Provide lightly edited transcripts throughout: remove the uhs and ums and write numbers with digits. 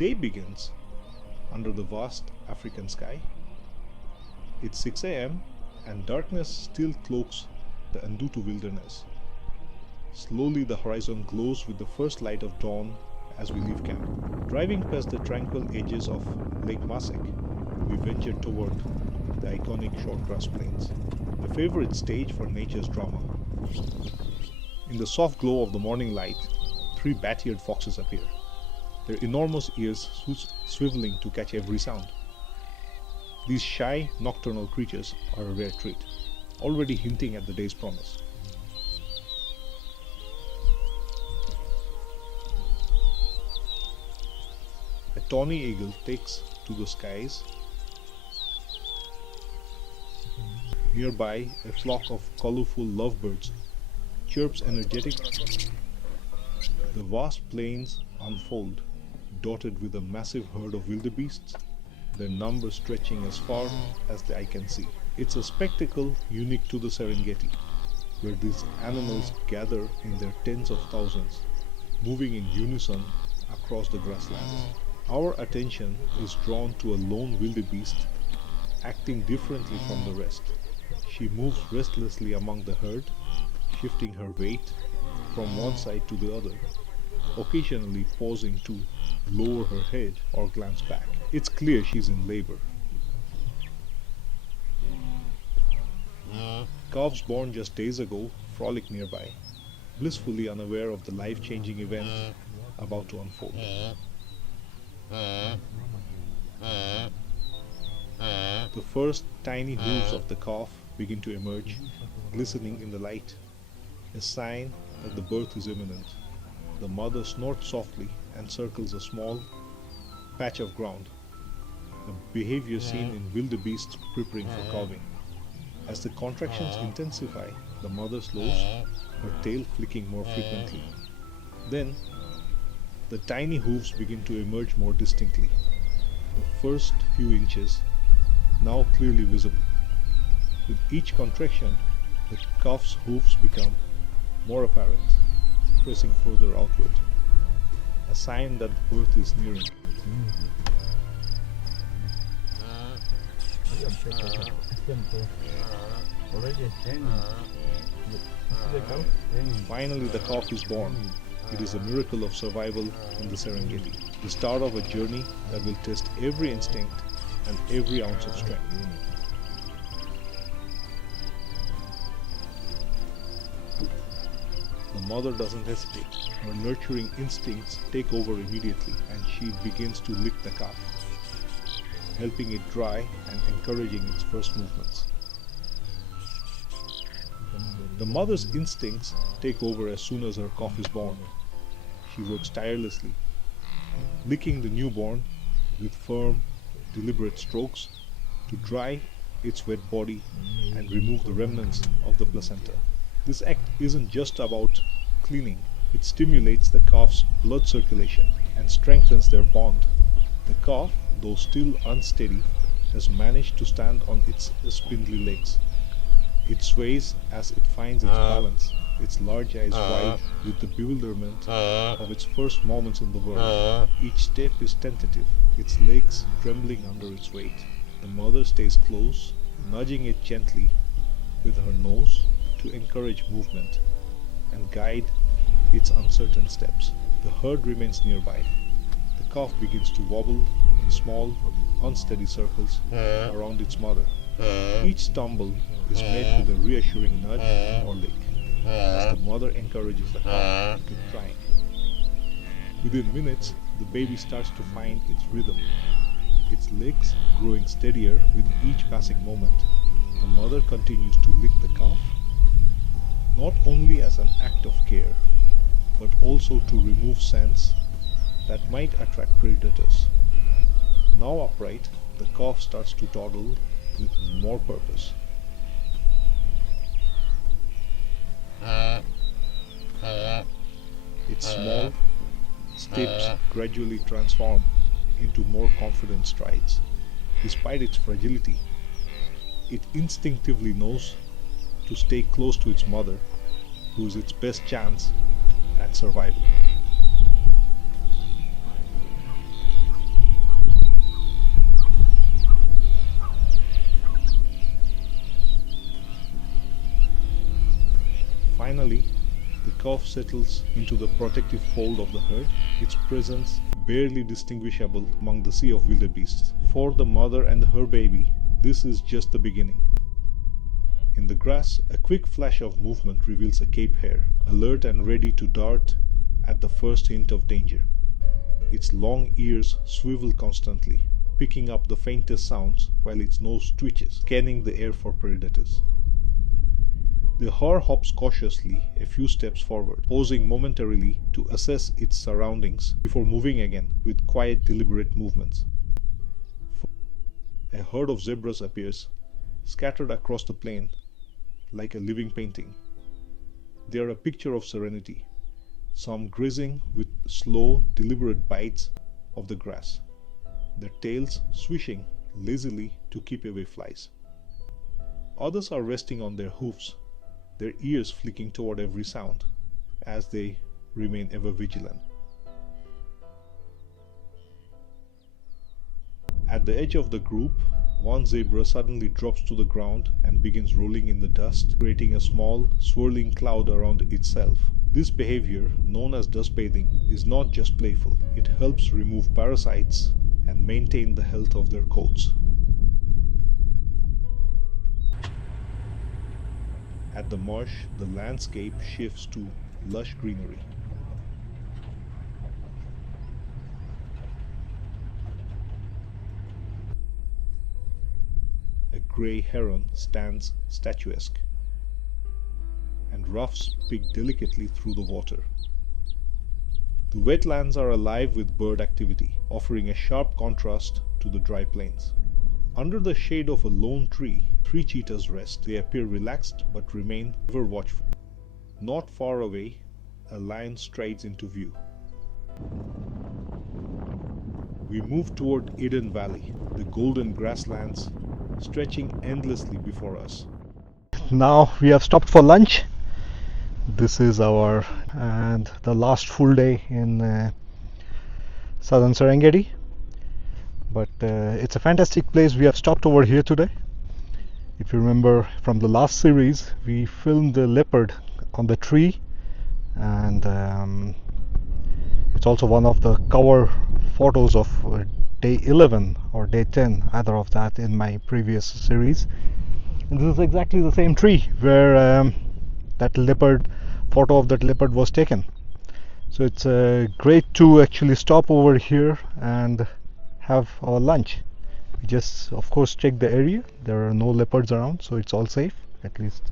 Day begins under the vast African sky. It's 6 a.m. and darkness still cloaks the Ndutu wilderness. Slowly the horizon glows with the first light of dawn as we leave camp. Driving past the tranquil edges of Lake Masek, we venture toward the iconic shortgrass plains, a favorite stage for nature's drama. In the soft glow of the morning light, 3 bat-eared foxes appear, their enormous ears swiveling to catch every sound. These shy, nocturnal creatures are a rare treat, already hinting at the day's promise. A tawny eagle takes to the skies. Nearby, a flock of colorful lovebirds chirps energetic. The vast plains unfold, dotted with a massive herd of wildebeests, their numbers stretching as far as the eye can see. It's a spectacle unique to the Serengeti, where these animals gather in their tens of thousands, moving in unison across the grasslands. Our attention is drawn to a lone wildebeest acting differently from the rest. She moves restlessly among the herd, shifting her weight from one side to the other, occasionally pausing to lower her head or glance back. It's clear she's in labor. Calves born just days ago frolic nearby, blissfully unaware of the life-changing event about to unfold. The first tiny hooves of the calf begin to emerge, glistening in the light, a sign that the birth is imminent. The mother snorts softly and circles a small patch of ground, a behavior seen in wildebeests preparing for calving. As the contractions intensify, the mother slows, her tail flicking more frequently. Then, the tiny hooves begin to emerge more distinctly, the first few inches now clearly visible. With each contraction, the calf's hooves become more apparent, pressing further outward, a sign that birth is nearing. Finally, the calf is born. It is a miracle of survival in the Serengeti, the start of a journey that will test every instinct and every ounce of strength. The mother doesn't hesitate. Her nurturing instincts take over immediately, and she begins to lick the calf, helping it dry and encouraging its first movements. The mother's instincts take over as soon as her calf is born. She works tirelessly, licking the newborn with firm, deliberate strokes to dry its wet body and remove the remnants of the placenta. This act isn't just about cleaning, it stimulates the calf's blood circulation and strengthens their bond. The calf, though still unsteady, has managed to stand on its spindly legs. It sways as it finds its balance, its large eyes wide with the bewilderment of its first moments in the world. Each step is tentative, its legs trembling under its weight. The mother stays close, nudging it gently with her nose to encourage movement and guide its uncertain steps. The herd remains nearby. The calf begins to wobble in small, unsteady circles around its mother. Each stumble is met with a reassuring nudge or lick, as the mother encourages the calf to keep trying. Within minutes, the baby starts to find its rhythm, its legs growing steadier with each passing moment. The mother continues to lick the calf, not only as an act of care, but also to remove scents that might attract predators. Now upright, the calf starts to toddle with more purpose. Its small steps gradually transform into more confident strides. Despite its fragility, it instinctively knows to stay close to its mother, who is its best chance at survival. Finally, the calf settles into the protective fold of the herd, its presence barely distinguishable among the sea of wildebeests. For the mother and her baby, this is just the beginning. In the grass, a quick flash of movement reveals a Cape hare, alert and ready to dart at the first hint of danger. Its long ears swivel constantly, picking up the faintest sounds while its nose twitches, scanning the air for predators. The hare hops cautiously a few steps forward, pausing momentarily to assess its surroundings before moving again with quiet, deliberate movements. A herd of zebras appears, scattered across the plain like a living painting. They are a picture of serenity, some grazing with slow, deliberate bites of the grass, their tails swishing lazily to keep away flies. Others are resting on their hoofs, their ears flicking toward every sound, as they remain ever vigilant. At the edge of the group, one zebra suddenly drops to the ground and begins rolling in the dust, creating a small, swirling cloud around itself. This behavior, known as dust bathing, is not just playful. It helps remove parasites and maintain the health of their coats. At the marsh, the landscape shifts to lush greenery. A grey heron stands statuesque, and ruffs pick delicately through the water. The wetlands are alive with bird activity, offering a sharp contrast to the dry plains. Under the shade of a lone tree, 3 cheetahs rest. They appear relaxed but remain ever watchful. Not far away, a lion strides into view. We move toward Eden Valley, the golden grasslands stretching endlessly before us. Now we have stopped for lunch. This is our the last full day in southern Serengeti. But it's a fantastic place. We have stopped over here today. If you remember from the last series, we filmed the leopard on the tree, and it's also one of the cover photos of day 11 or day 10, either of that, in my previous series. And this is exactly the same tree where that leopard photo of that leopard was taken. So it's great to actually stop over here and have our lunch. We just, of course, check the area. There are no leopards around, so it's all safe. At least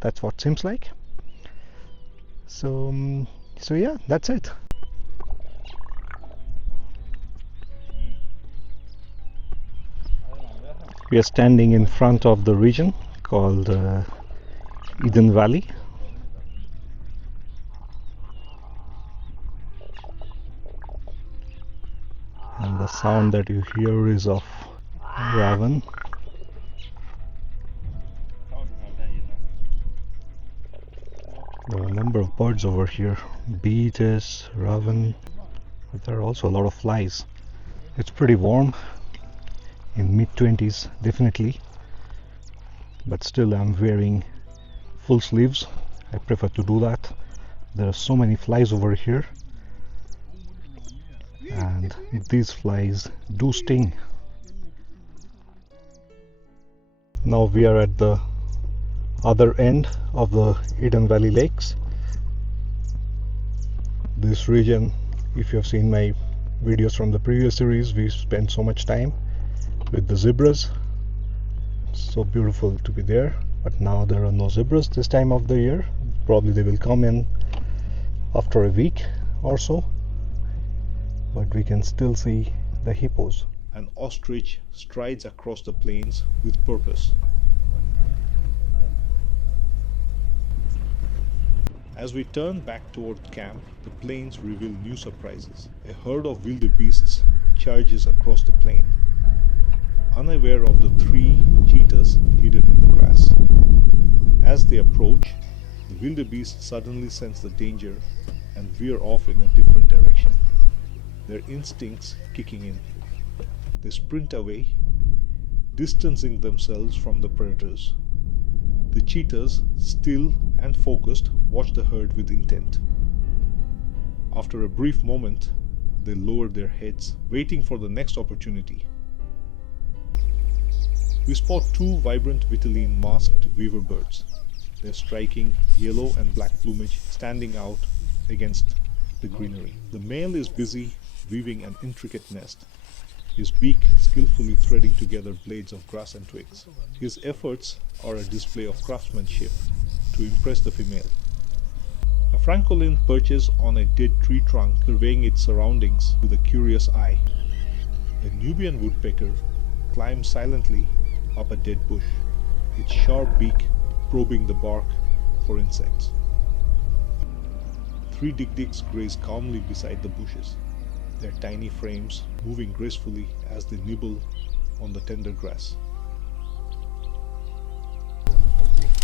that's what seems like. So yeah, that's it. We are standing in front of the region called Eden Valley. And the sound that you hear is of raven. There are a number of birds over here, beetles, raven, but there are also a lot of flies. It's pretty warm, in mid-20s definitely, but still I'm wearing full sleeves. I prefer to do that. There are so many flies over here, and these flies do sting. Now we are at the other end of the Eden Valley Lakes. This region, if you have seen my videos from the previous series, we spent so much time with the zebras. So beautiful to be there, but now there are no zebras this time of the year. Probably they will come in after a week or so, but we can still see the hippos. An ostrich strides across the plains with purpose. As we turn back toward camp, the plains reveal new surprises. A herd of wildebeests charges across the plain, unaware of the 3 cheetahs hidden in the grass. As they approach, the wildebeests suddenly sense the danger and veer off in a different direction, their instincts kicking in. They sprint away, distancing themselves from the predators. The cheetahs, still and focused, watch the herd with intent. After a brief moment, they lower their heads, waiting for the next opportunity. We spot two vibrant vitelline masked weaver birds, their striking yellow and black plumage standing out against the greenery. The male is busy weaving an intricate nest, his beak skillfully threading together blades of grass and twigs. His efforts are a display of craftsmanship to impress the female. A francolin perches on a dead tree trunk, surveying its surroundings with a curious eye. A Nubian woodpecker climbs silently up a dead bush, its sharp beak probing the bark for insects. Three dik-diks graze calmly beside the bushes, their tiny frames moving gracefully as they nibble on the tender grass.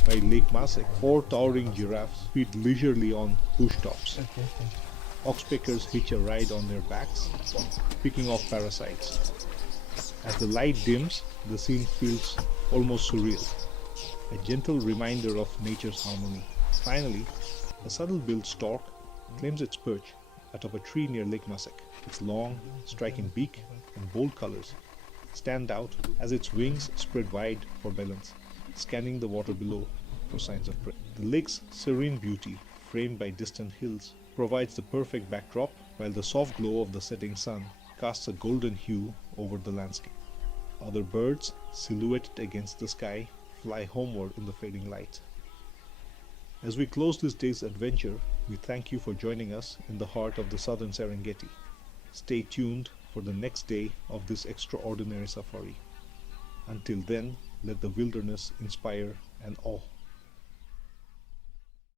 By Lake Masek, four towering giraffes feed leisurely on bush tops. Oxpeckers hitch a ride on their backs, picking off parasites. As the light dims, the scene feels almost surreal, a gentle reminder of nature's harmony. Finally, a saddle-billed stork claims its perch atop a tree near Lake Masek. Its long, striking beak and bold colors stand out as its wings spread wide for balance, scanning the water below for signs of prey. The lake's serene beauty, framed by distant hills, provides the perfect backdrop, while the soft glow of the setting sun casts a golden hue over the landscape. Other birds, silhouetted against the sky, fly homeward in the fading light. As we close this day's adventure, we thank you for joining us in the heart of the southern Serengeti. Stay tuned for the next day of this extraordinary safari. Until then, let the wilderness inspire and awe.